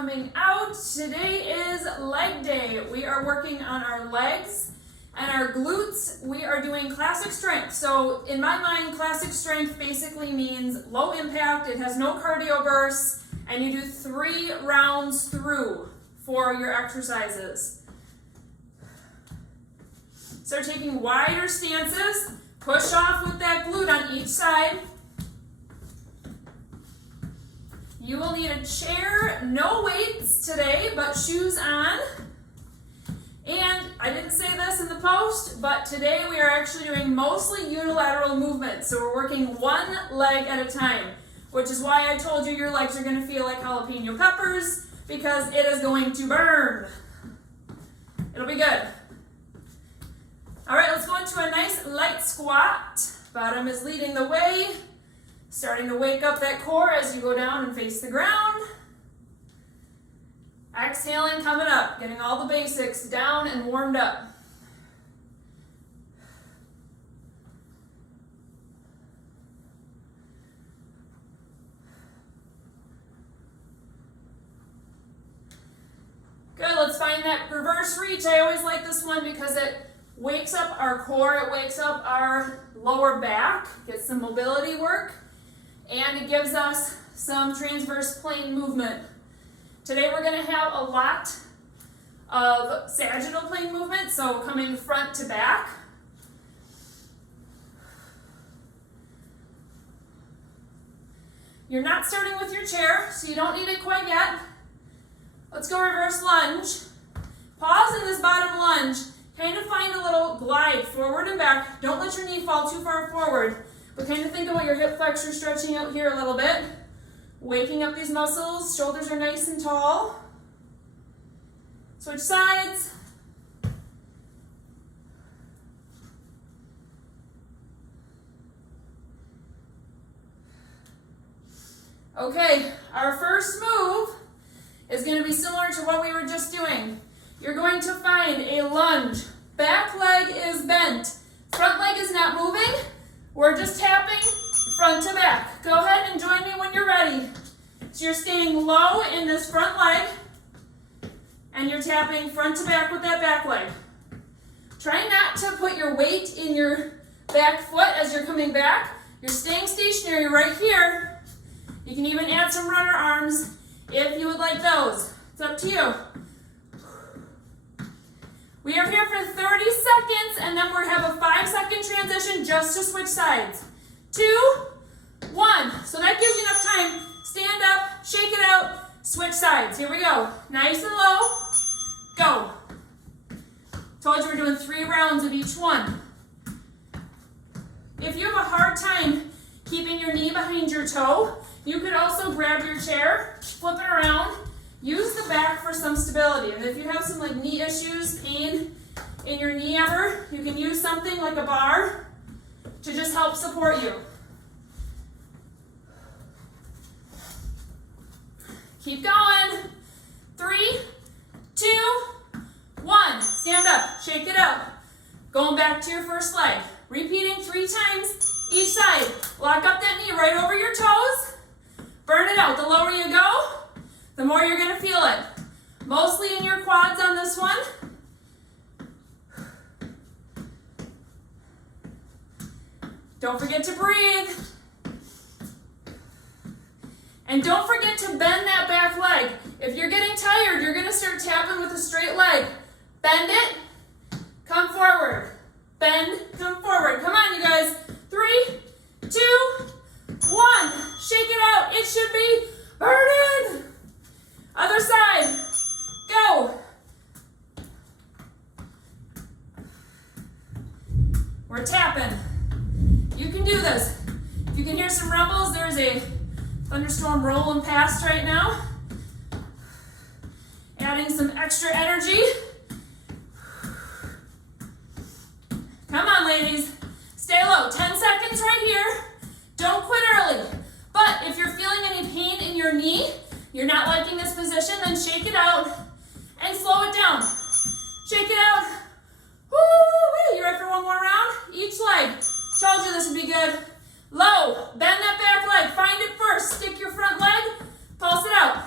coming out. Today is leg day. We are working on our legs and our glutes. We are doing classic strength. So in my mind, classic strength basically means low impact. It has no cardio bursts, and you do 3 rounds through for your exercises. Start taking wider stances. Push off with that glute on each side. You will need a chair, no weights today, but shoes on. And I didn't say this in the post, but today we are actually doing mostly unilateral movements. So we're working one leg at a time, which is why I told you your legs are going to feel like jalapeno peppers, because it is going to burn. It'll be good. All right, let's go into a nice light squat. Bottom is leading the way. Starting to wake up that core as you go down and face the ground. Exhaling, coming up, getting all the basics down and warmed up. Good, let's find that reverse reach. I always like this one because it wakes up our core, it wakes up our lower back, gets some mobility work, and it gives us some transverse plane movement. Today we're going to have a lot of sagittal plane movement, so coming front to back. You're not starting with your chair, so you don't need it quite yet. Let's go reverse lunge. Pause in this bottom lunge. Kind of find a little glide forward and back. Don't let your knee fall too far forward, but kind of think about your hip flexor stretching out here a little bit. Waking up these muscles, shoulders are nice and tall. Switch sides. Okay, our first move is going to be similar to what we were just doing. You're going to find a lunge. Back leg is bent. Front leg is not moving. We're just tapping front to back. Go ahead and join me when you're ready. So you're staying low in this front leg, and you're tapping front to back with that back leg. Try not to put your weight in your back foot as you're coming back. You're staying stationary right here. You can even add some runner arms if you would like those. It's up to you. We are here for 30 seconds, and then we're have a 5-second transition just to switch sides. 2, 1. So that gives you enough time. Stand up, shake it out, switch sides. Here we go. Nice and low. Go. Told you we're doing 3 rounds of each one. If you have a hard time keeping your knee behind your toe, you could also grab your chair, flip it around, use the back for some stability. And if you have some like knee issues, pain in your knee ever, you can use something like a bar to just help support you. Keep going. 3, 2, 1. Stand up, shake it out. Going back to your first leg. Repeating 3 times each side. Lock up that knee right over your toes. Burn it out. The lower you go, the more you're going to feel it. Mostly in your quads on this one. Don't forget to breathe. And don't forget to bend that back leg. If you're getting tired, you're going to start tapping with a straight leg. Bend it. Come forward. Bend, come forward. Come on, you guys. 3, 2, 1. Shake it out. It should be burning. Other side. Go. We're tapping. You can do this. If you can hear some rumbles, there's a thunderstorm rolling past right now. Adding some extra energy. Come on, ladies. Stay low. 10 seconds right here. Don't quit early. But if you're feeling any pain in your knee, you're not liking this position, then shake it out and slow it down. Shake it out. Woo! You ready for one more round? Each leg. Told you this would be good. Low. Bend that back leg. Find it first. Stick your front leg. Pulse it out.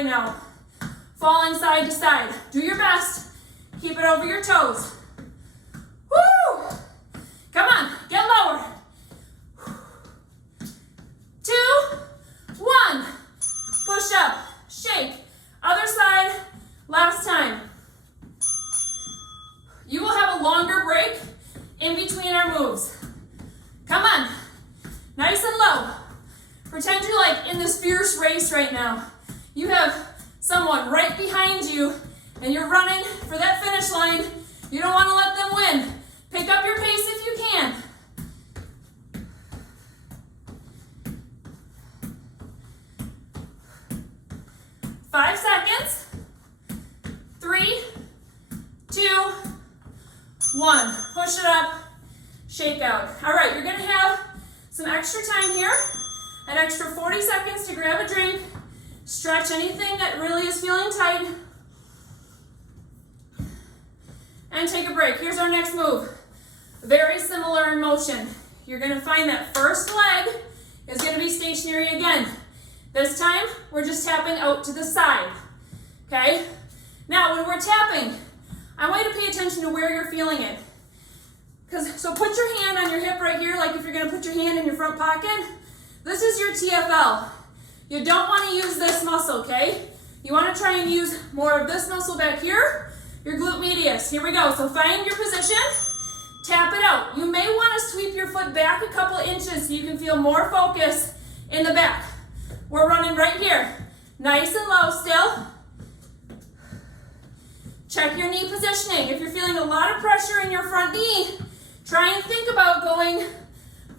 right now. Falling side to side. Do your best. Keep it over your toes. Woo! Come on, get lower. 2, 1. Push up, shake. Other side, last time. You will have a longer break in between our moves. Come on, nice and low. Pretend you're like in this fierce race right now. You have someone right behind you and you're running for that finish line. You don't want to let them win. Pick up your pace if you can. Five seconds. 3, 2, 1. Push it up, shake out. All right, you're gonna have some extra time here, an extra 40 seconds to grab a drink, stretch anything that really is feeling tight, and take a break. Here's our next move. Very similar in motion. You're gonna find that first leg is gonna be stationary again. This time, we're just tapping out to the side, okay? Now, when we're tapping, I want you to pay attention to where you're feeling it. So put your hand on your hip right here, like if you're gonna put your hand in your front pocket. This is your TFL. You don't wanna use this muscle, okay? You wanna try and use more of this muscle back here, your glute medius. Here we go, so find your position, tap it out. You may wanna sweep your foot back a couple inches so you can feel more focus in the back. We're running right here. Nice and low still. Check your knee positioning. If you're feeling a lot of pressure in your front knee, try and think about going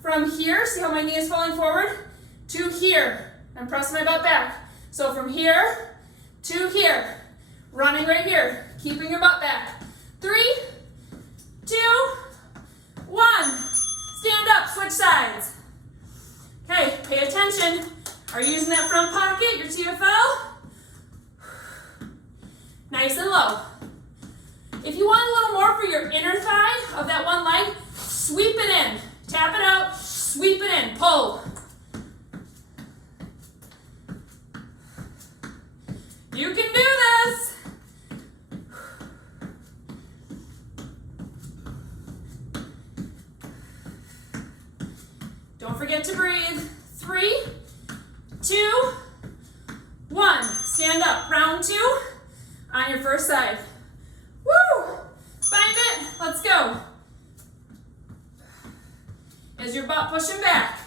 from here, see how my knee is falling forward, to here. I'm pressing my butt back. So from here to here. Running right here. Keeping your butt back. 3, 2, 1. Stand up, switch sides. Okay, pay attention. Are you using that front pocket, your TFL? Nice and low. If you want a little more for your inner thigh of that one leg, sweep it in. Tap it out, sweep it in, pull. You can do this. Don't forget to breathe. 3, 2, 1. Stand up. Round 2 on your first side. Woo! Find it. Let's go. Is your butt pushing back?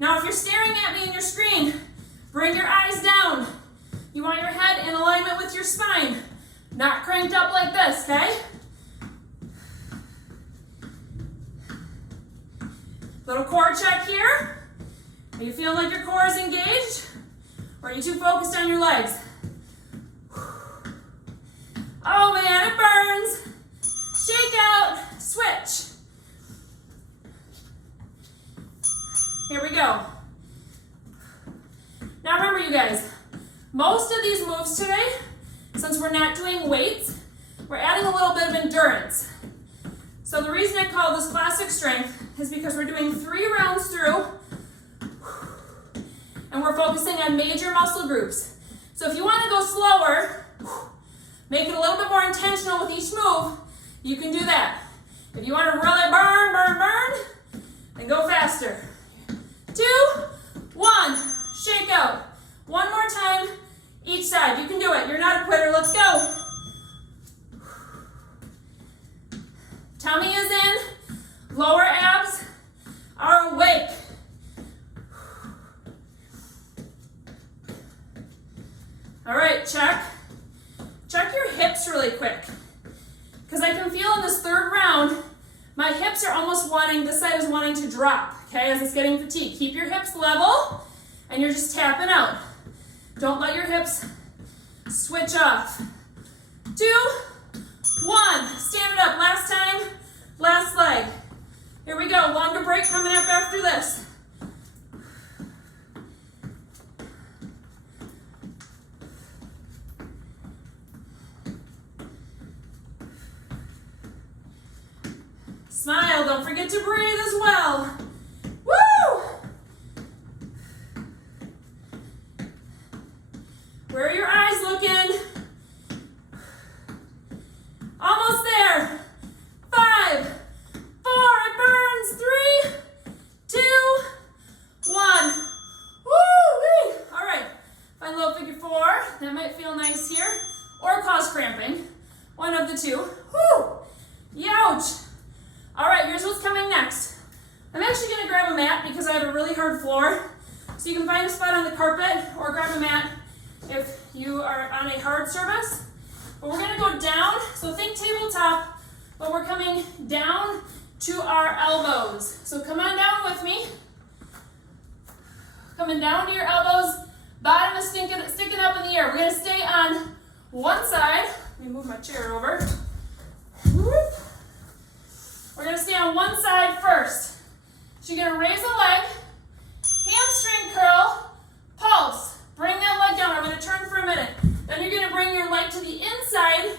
Now, if you're staring at me in your screen, bring your eyes down. You want your head in alignment with your spine, not cranked up like this, okay? Little core check here. Are you feeling like your core is engaged? Or are you too focused on your legs? Oh man, it burns. Shake out, switch. Here we go. Now remember you guys, most of these moves today, since we're not doing weights, we're adding a little bit of endurance. So the reason I call this classic strength is because we're doing 3 rounds through and we're focusing on major muscle groups. So if you want to go slower, make it a little bit more intentional with each move, you can do that. If you want to really burn, then go faster. 2, 1, shake out. One more time, each side. You can do it. You're not a quitter. Let's go. Tummy is in. Lower abs are awake. All right, check. Check your hips really quick. Because I can feel in this third round, my hips are almost wanting, this side is wanting to drop, okay, as it's getting fatigued. Keep your hips level, and you're just tapping out. Don't let your hips switch off. 2, 1, stand it up. Last time, last leg. Here we go, longer break coming up after this. Smile, don't forget to breathe as well. Woo! figure 4. That might feel nice here. Or cause cramping. One of the two. Whew! Youch! Alright, here's what's coming next. I'm actually going to grab a mat because I have a really hard floor. So you can find a spot on the carpet or grab a mat if you are on a hard surface. But we're going to go down, so think tabletop, but we're coming down to our elbows. So come on down with me. Coming down to your elbows, bottom is sticking up in the air. We're going to stay on one side. Let me move my chair over. Whoop. We're going to stay on one side first. So you're going to raise a leg, hamstring curl, pulse. Bring that leg down. I'm going to turn for a minute. Then you're going to bring your leg to the inside.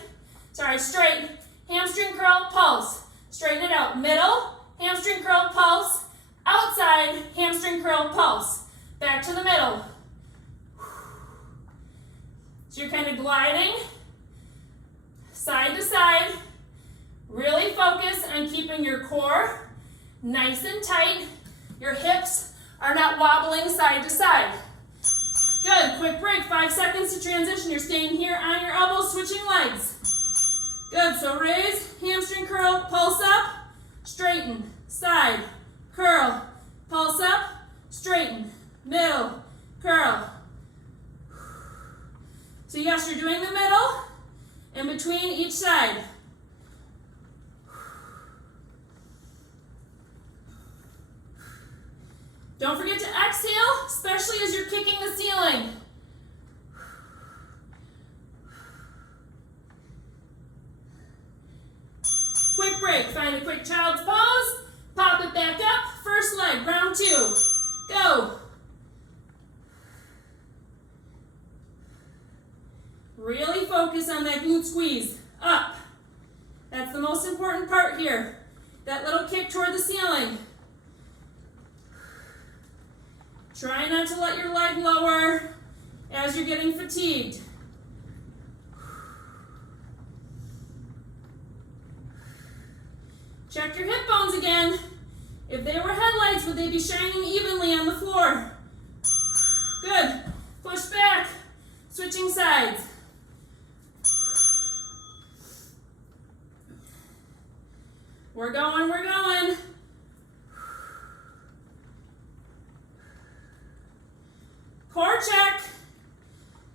Straight. Hamstring curl, pulse. Straighten it out. Middle, hamstring curl, pulse. Outside, hamstring curl, pulse. Back to the middle. So you're kind of gliding side to side. Really focus on keeping your core nice and tight. Your hips are not wobbling side to side. Good, quick break, 5 seconds to transition. You're staying here on your elbows, switching legs. Good, so raise, hamstring curl, pulse up, straighten, side, curl, pulse up, straighten, middle, curl. So yes, you're doing the middle, in between each side. Don't forget to exhale, especially as you're kicking the ceiling. Quick break, find a quick child's pose, pop it back up, first leg, round 2, go. Really focus on that glute squeeze, up. That's the most important part here, that little kick toward the ceiling. Try not to let your leg lower as you're getting fatigued. Check your hip bones again. If they were headlights, would they be shining evenly on the floor? Good. Push back. Switching sides. We're going, we're going. Core check.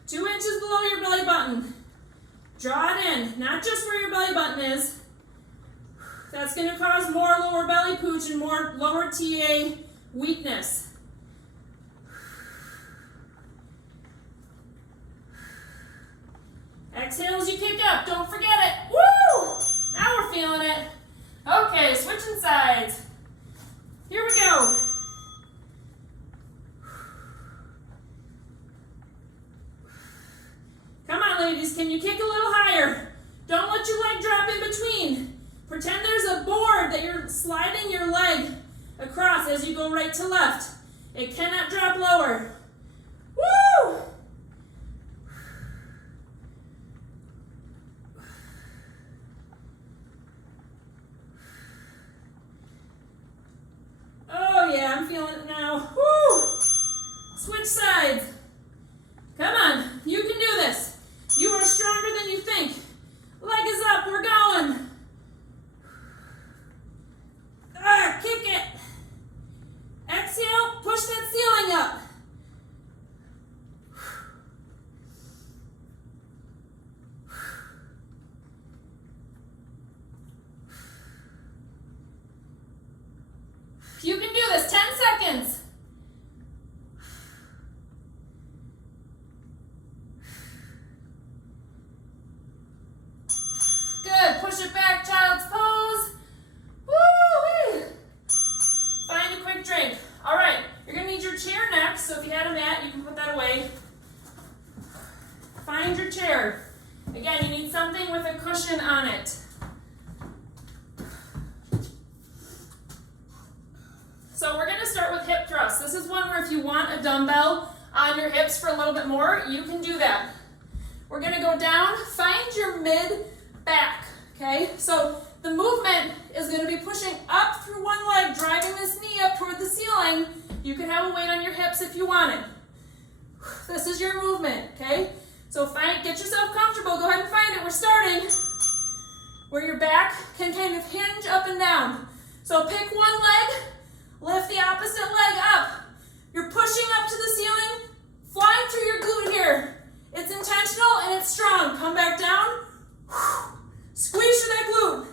2 inches below your belly button. Draw it in, not just where your belly button is. That's going to cause more lower belly pooch and more lower TA weakness. Exhale as you kick up. Don't forget it. Woo! Now we're feeling it. Okay, switching sides. Here we go. Come on, ladies. Can you kick a little higher? Don't let your leg drop in between. Pretend there's a board that you're sliding your leg across as you go right to left. It cannot drop lower. Woo! Oh yeah, I'm feeling it now. Woo! Switch sides. Come on, you can do this. You are stronger than you think. Leg is up, we're going. Kick it. Exhale, push that ceiling up. You can do this, 10 seconds. Good, push it back, child's pose. Woo-wee. Find a quick drink. All right, you're gonna need your chair next, so if you had a mat, you can put that away. Find your chair. Again, you need something with a cushion on it. So we're gonna start with hip thrusts. This is one where if you want a dumbbell on your hips for a little bit more, you can do that. We're gonna go down, find your mid back, okay? So the movement is gonna be pushing up through one leg, driving this knee up toward the ceiling. You can have a weight on your hips if you want it. This is your movement, okay? So get yourself comfortable. Go ahead and find it. We're starting where your back can kind of hinge up and down. So pick one leg, lift the opposite leg up. You're pushing up to the ceiling, flying through your glute here. It's intentional and it's strong. Come back down. Squeeze through that glute.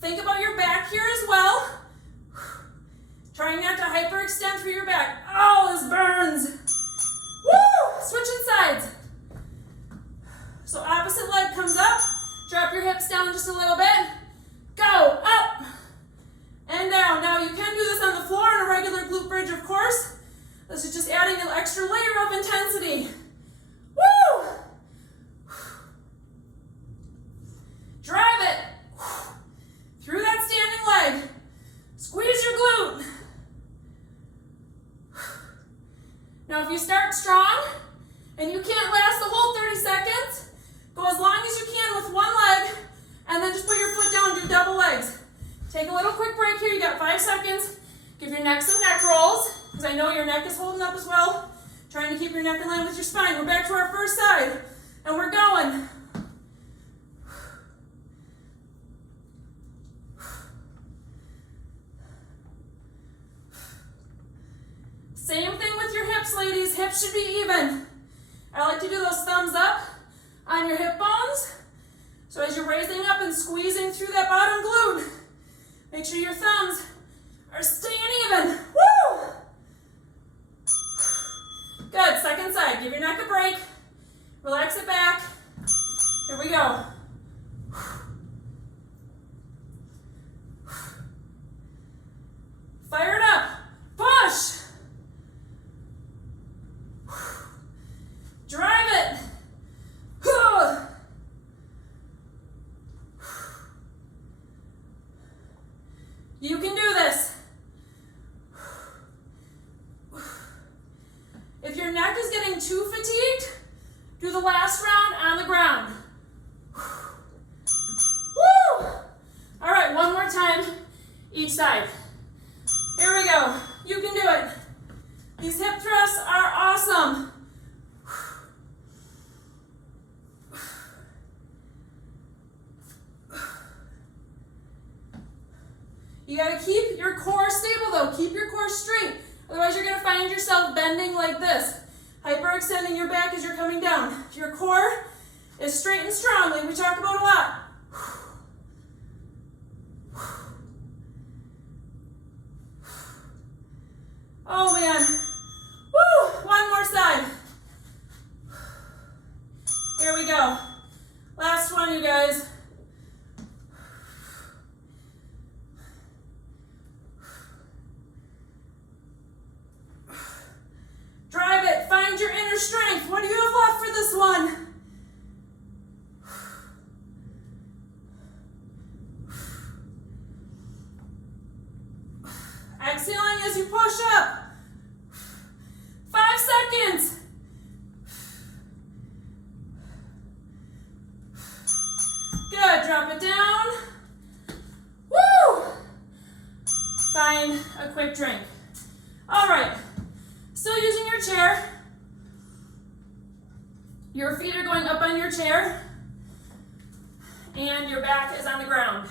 Think about your back here as well. Trying not to hyperextend through your back. Oh, this burns. Woo! Switching sides. So opposite leg comes up. Drop your hips down just a little bit. Go up and down. Now you can do this on the floor in a regular glute bridge, of course. This is just adding an extra layer of intensity. Woo! Drive it. Through that standing leg. Squeeze your glute. Now if you start strong and you can't last the whole 30 seconds, go as long as you can with one leg and then just put your foot down and do double legs. Take a little quick break here. You got 5 seconds. Give your neck some neck rolls because I know your neck is holding up as well. Trying to keep your neck in line with your spine. We're back to our first side and we're going. Same thing with your hips, ladies. Hips should be even. I like to do those thumbs up on your hip bones. So as you're raising up and squeezing through that bottom glute, make sure your thumbs are staying even. Woo! Good, second side. Give your neck a break. Relax it back. Here we go. Fire it up. Push. Drive it. You can do this. If your neck is getting too fatigued, do the last round on the ground. Woo! All right, one more time each side. Here we go. You can do it. These hip thrusts are awesome. You gotta keep your core stable though. Keep your core straight. Otherwise you're gonna find yourself bending like this. Hyperextending your back as you're coming down. If your core is straight and strong, like we talk about a lot. Oh man. Woo! One more side. Here we go. Last one, you guys. Drive it. Find your inner strength. What do you have left for this one? Exhaling as you push up. 5 seconds. Good. Drop it down. Woo! Find a quick drink. All right. Still using your chair. Your feet are going up on your chair. And your back is on the ground.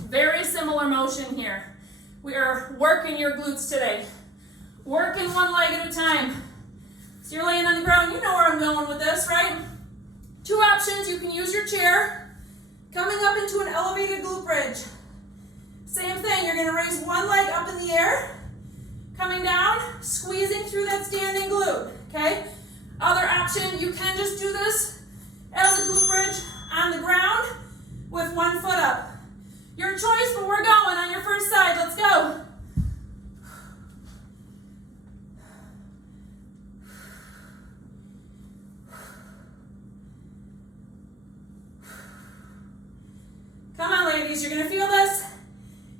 Very similar motion here. We are working your glutes today. Working one leg at a time. So you're laying on the ground. You know where I'm going with this, right? 2 options. You can use your chair. Coming up into an elevated glute bridge. Same thing. You're going to raise one leg up in the air. Coming down, squeezing through that standing glute, okay? Other option, you can just do this as a glute bridge on the ground with one foot up. Your choice, but we're going on your first side. Let's go. Come on, ladies, you're gonna feel this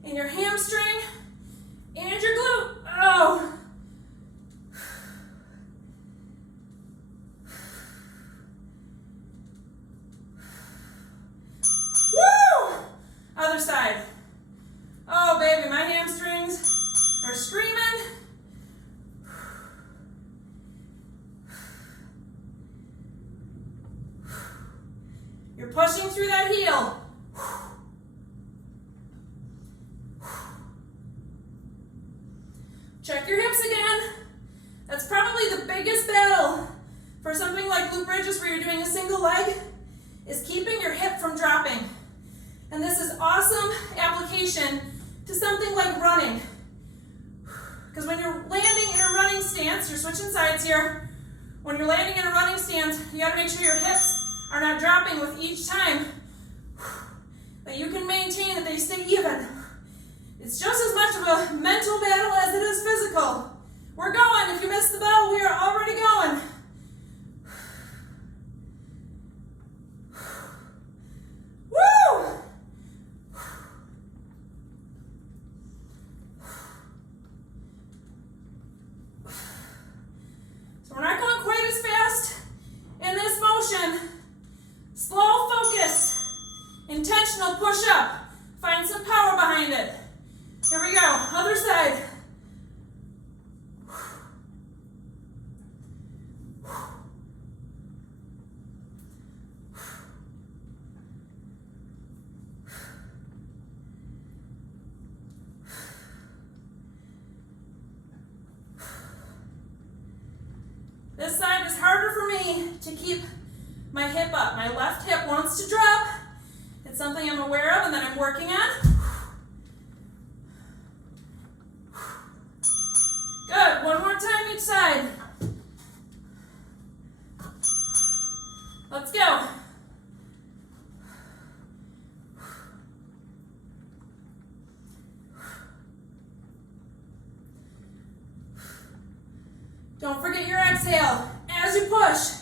in your hamstring and your glute. Oh. Woo! side. Oh, baby, my hamstrings are screaming. You're pushing through that heel. Check your hips again. That's probably the biggest battle for something like glute bridges where you're doing a single leg, is keeping your hip from dropping. And this is awesome application to something like running. Because when you're landing in a running stance, you're switching sides here. When you're landing in a running stance, you gotta make sure your hips are not dropping with each time, that you can maintain that they stay even. It's just as much of a mental battle as it is physical. We're going. If you missed the bell, we are already going. Woo! So we're not going quite as fast in this motion. Slow, focused, intentional push up. Find some power behind it. Here we go, other side. This side is harder for me to keep my hip up. My left hip wants to drop. It's something I'm aware of and that I'm working on. Good, one more time each side. Let's go. Don't forget your exhale as you push.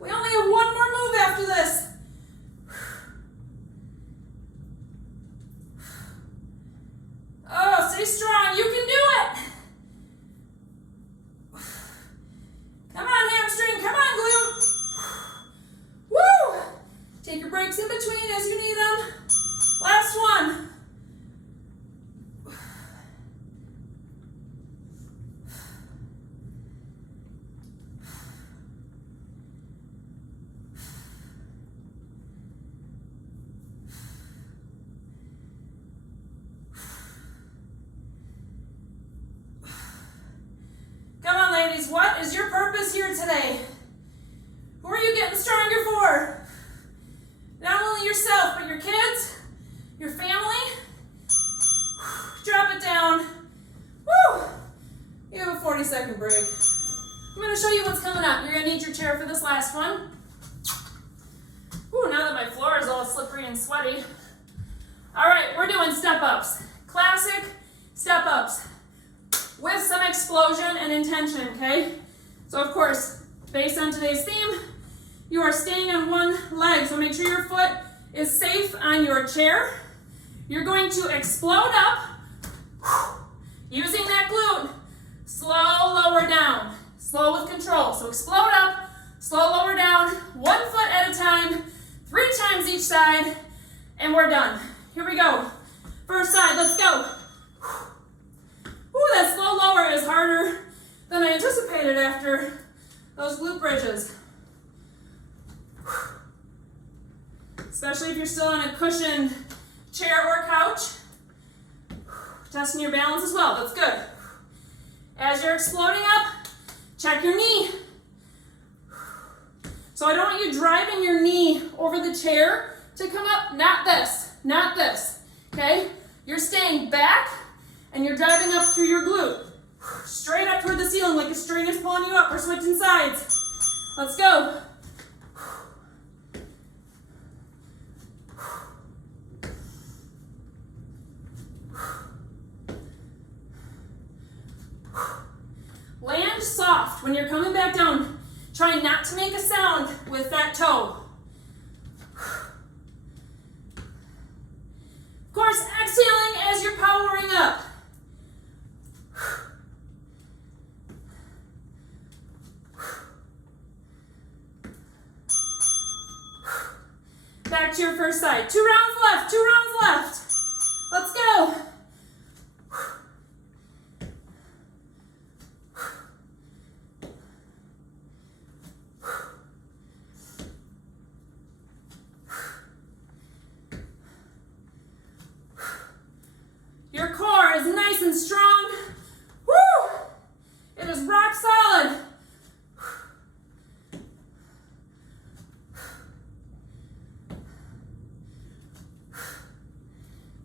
We only have one more move after this. Oh, stay strong. You can do it. Come on, hamstring. Come on, glute. Woo! Take your breaks in between as you need them. Last one. What is your purpose here today? Who are you getting stronger for? Not only yourself, but your kids, your family. Drop it down. Woo! You have a 40-second break. I'm going to show you what's coming up. You're going to need your chair for this last one. Woo, now that my floor is all slippery and sweaty. All right, we're doing step-ups. Classic step-ups. With some explosion and intention, okay? So of course, based on today's theme, you are staying on one leg, so make sure your foot is safe on your chair. You're going to explode up, using that glute. Slow, lower down. Slow with control. So explode up, slow, lower down, 1 foot at a time, 3 times each side, and we're done. Here we go. First side, let's go. Ooh, that slow lower is harder than I anticipated after those glute bridges. Especially if you're still on a cushioned chair or couch. Testing your balance as well, that's good. As you're exploding up, check your knee. So I don't want you driving your knee over the chair to come up, not this, okay? You're staying back, and you're driving up through your glute. Straight up toward the ceiling like a string is pulling you up. We're switching sides. Let's go. Land soft. When you're coming back down, try not to make a sound with that toe. Of course, exhaling as you're powering up. Back to your first side. 2 rounds left, 2 rounds left. Let's go. Your core is nice and strong. Woo! It is rock solid.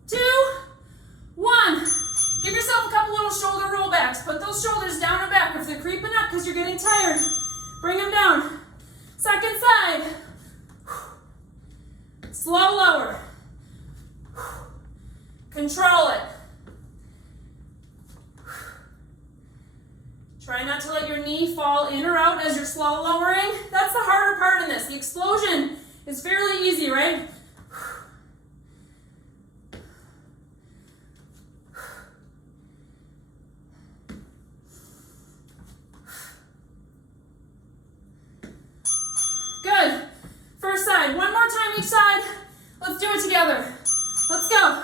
2, 1. Give yourself a couple little shoulder rollbacks. Put those shoulders down and back. If they're creeping up because you're getting tired, bring them down. Second side. Slow lower. Control it. Try not to let your knee fall in or out as you're slow lowering. That's the harder part in this. The explosion is fairly easy, right? Good. First side. One more time each side. Let's do it together. Let's go.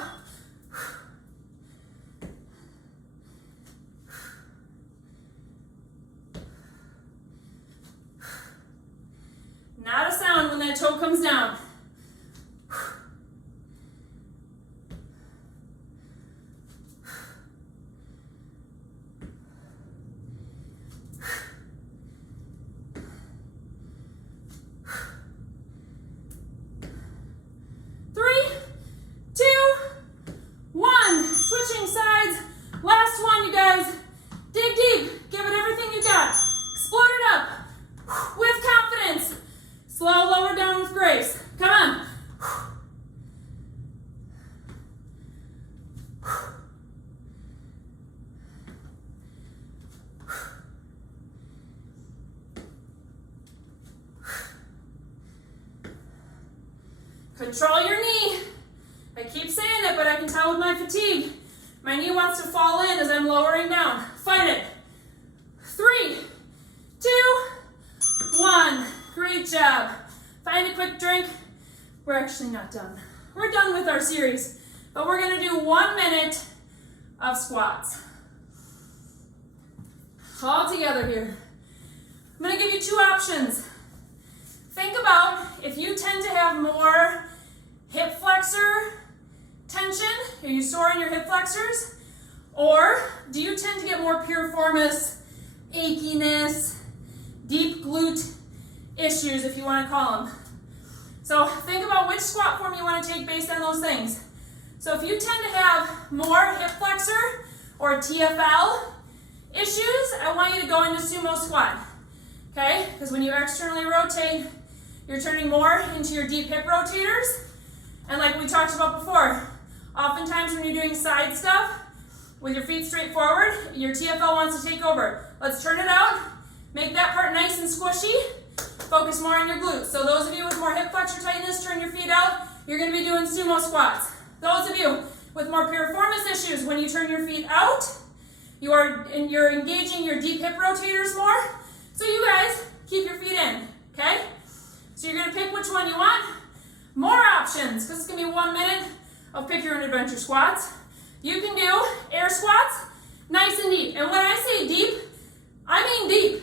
Not a sound when that toe comes down. Control your knee. I keep saying it, but I can tell with my fatigue. My knee wants to fall in as I'm lowering down. Fight it. 3, 2, 1. Great job. Find a quick drink. We're actually not done. We're done with our series, but we're going to do 1 minute of squats. All together here. I'm going to give you 2 options. Think about if you tend to have more hip flexor tension, are you sore in your hip flexors? Or do you tend to get more piriformis, achiness, deep glute issues, if you want to call them? So think about which squat form you want to take based on those things. So if you tend to have more hip flexor or TFL issues, I want you to go into sumo squat. Okay? Because when you externally rotate, you're turning more into your deep hip rotators. And like we talked about before, oftentimes when you're doing side stuff with your feet straight forward, your TFL wants to take over. Let's turn it out. Make that part nice and squishy. Focus more on your glutes. So those of you with more hip flexor tightness, turn your feet out. You're going to be doing sumo squats. Those of you with more piriformis issues, when you turn your feet out, you're engaging your deep hip rotators more. So you guys keep your feet in, okay? So you're going to pick which one you want. More options, because it's going to be 1 minute of pick your own adventure squats. You can do air squats, nice and deep. And when I say deep, I mean deep.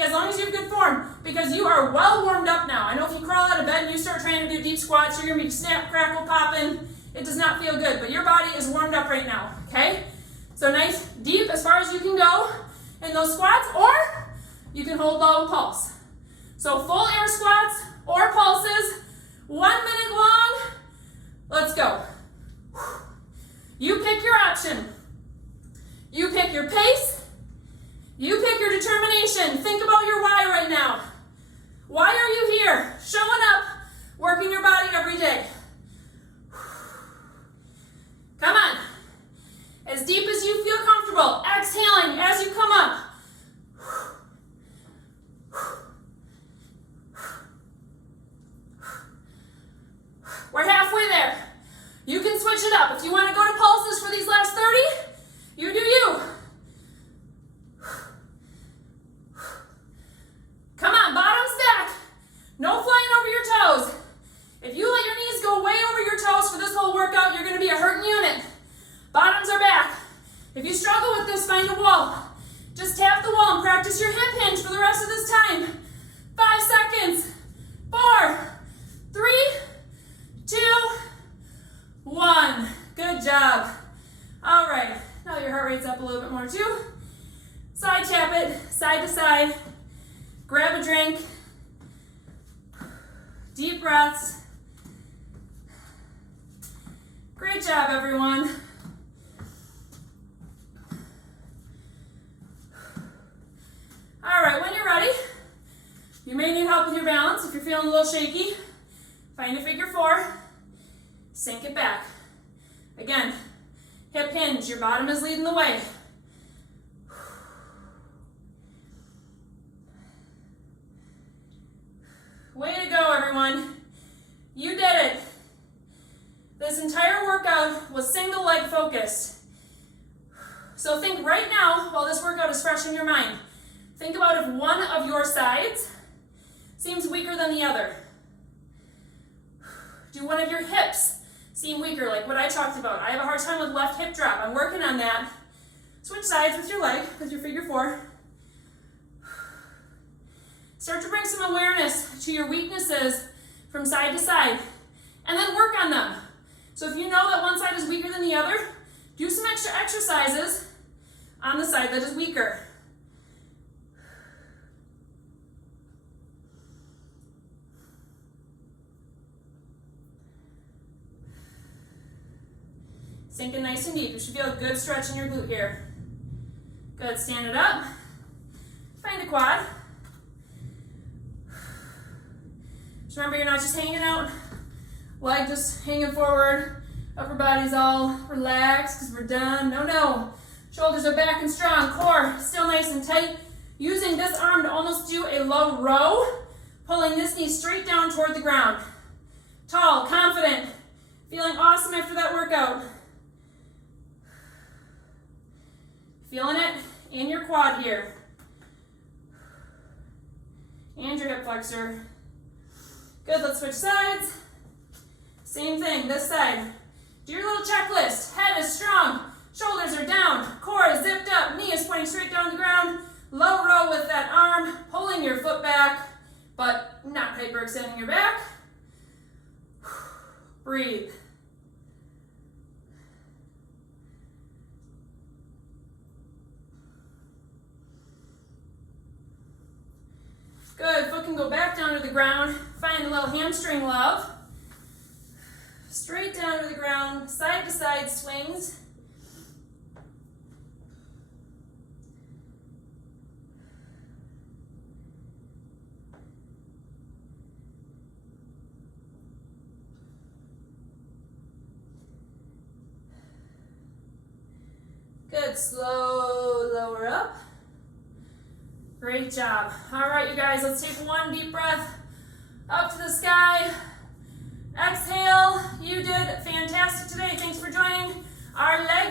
As long as you have good form, because you are well warmed up now. I know if you crawl out of bed and you start trying to do deep squats, you're going to be snap, crackle, popping. It does not feel good, but your body is warmed up right now, okay? So nice, deep as far as you can go in those squats, or you can hold low and pulse. So full air squats or pulses, 1 minute long. Let's go. You pick your option. You pick your pace. You pick your determination. Think about your why right now. Why are you here? Showing up, working your body every day. Come on. As deep as you feel comfortable. Exhaling as you come up. We're halfway there. You can switch it up. If you want to go to pulses for these last 30, you do you. Come on, bottoms back. No flying over your toes. If you let your knees go full workout, you're going to be a hurting unit. Bottoms are back. If you struggle with this, find a wall. Just tap the wall and practice your hip hinge for the rest of this time. 5 seconds. 4, 3, 2, 1. Good job. All right, now your heart rate's up a little bit more too. Side tap it, side to side. Grab a drink. Deep breaths. Great job, everyone. All right, when you're ready, you may need help with your balance. If you're feeling a little shaky, find a figure 4, sink it back. Again, hip hinge, your bottom is leading the way. Way to go, everyone. You did it. This entire workout was single leg focused. So think right now, while this workout is fresh in your mind, think about if one of your sides seems weaker than the other. Do one of your hips seem weaker, like what I talked about? I have a hard time with left hip drop. I'm working on that. Switch sides with your leg, with your figure 4. Start to bring some awareness to your weaknesses from side to side, and then work on them. So if you know that one side is weaker than the other, do some extra exercises on the side that is weaker. Sink it nice and deep. You should feel a good stretch in your glute here. Good, stand it up. Find a quad. Just remember, you're not just hanging out, leg just hanging forward, upper body's all relaxed because we're done. No. Shoulders are back and strong, core still nice and tight. Using this arm to almost do a low row, pulling this knee straight down toward the ground. Tall, confident, feeling awesome after that workout. Feeling it in your quad here. And your hip flexor. Good, let's switch sides. Same thing, this side. Do your little checklist. Head is strong, shoulders are down, core is zipped up, knee is pointing straight down the ground. Low row with that arm, pulling your foot back, but not hyperextending your back. Breathe. Good, foot can go back down to the ground. Find a little hamstring love. Straight down to the ground, side to side swings. Good, slow lower up. Great job. All right, you guys, let's take one deep breath up to the sky. Exhale. You did fantastic today. Thanks for joining our leg